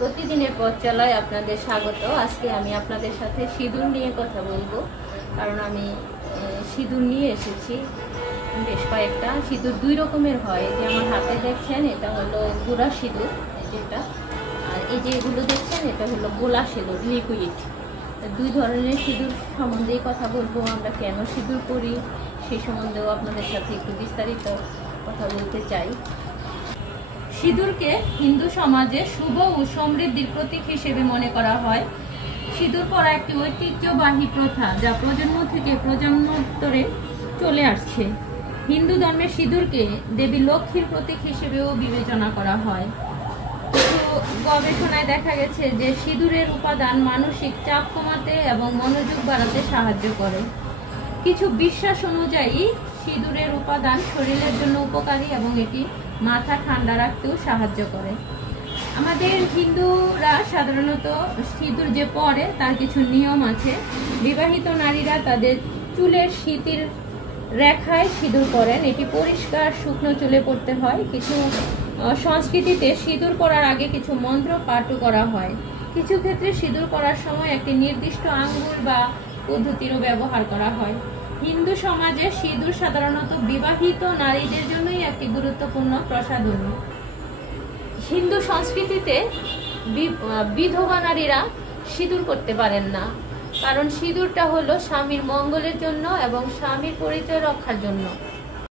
প্রতিদিনের পথ চলায় আপনাদের স্বাগত। আজকে আমি আপনাদের সাথে সিঁদুর নিয়ে কথা বলবো, কারণ আমি সিঁদুর নিয়ে এসেছি বেশ কয়েকটা। সিঁদুর দুই রকমের হয়, যে আমার হাতে দেখছেন এটা হলো গুঁড়া সিঁদুর যেটা, আর এই যে এগুলো দেখছেন এটা হলো গোলা সিঁদুর লিকুইড। দুই ধরনের সিঁদুর সম্বন্ধেই কথা বলবো। আমরা কেন সিঁদুর করি সেই সম্বন্ধেও আপনাদের সাথে একটু বিস্তারিত কথা বলতে চাই। সিঁদুরকে হিন্দু সমাজে শুভ ও সমৃদ্ধির প্রতীক হিসেবে মনে করা হয়। সিঁদুর পরা একটি ঐতিহ্যবাহী প্রথা, যা প্রজন্ম থেকে প্রজন্মোত্তরে চলে আসছে। হিন্দু ধর্মে সিঁদুরকে দেবী লক্ষ্মীর প্রতীক হিসেবেও বিবেচনা করা হয়। গবেষণায় দেখা গেছে যে সিঁদুরের উপাদান মানসিক চাপ কমাতে এবং মনোযোগ বাড়াতে সাহায্য করে। কিছু বিশ্বাস অনুযায়ী সিঁদুরের উপাদান শরীরের জন্য উপকারী এবং এটি মাথা ঠান্ডা রাখতেও সাহায্য করে। আমাদের হিন্দুরা সাধারণত সিঁদুর যে পরে তার কিছু নিয়ম আছে। বিবাহিত নারীরা তাদের চুলের সিঁথির রেখায় সিঁদুর পরেন। এটি পরিষ্কার শুকনো চুলে পড়তে হয়। কিছু সংস্কৃতিতে সিঁদুর পরার আগে কিছু মন্ত্র পাঠও করা হয়। কিছু ক্ষেত্রে সিঁদুর পরার সময় একটি নির্দিষ্ট আঙ্গুল বা পদ্ধতিরও ব্যবহার করা হয়। হিন্দু সমাজে সিঁদুর সাধারণত বিবাহিত নারীদের জন্যই একটি গুরুত্বপূর্ণ প্রসাধনী। হিন্দু সংস্কৃতিতে বিধবা নারীরা সিঁদুর করতে পারেন না, কারণ সিঁদুরটা হলো স্বামীর মঙ্গলের জন্য এবং স্বামীর পরিচয় রক্ষার জন্য।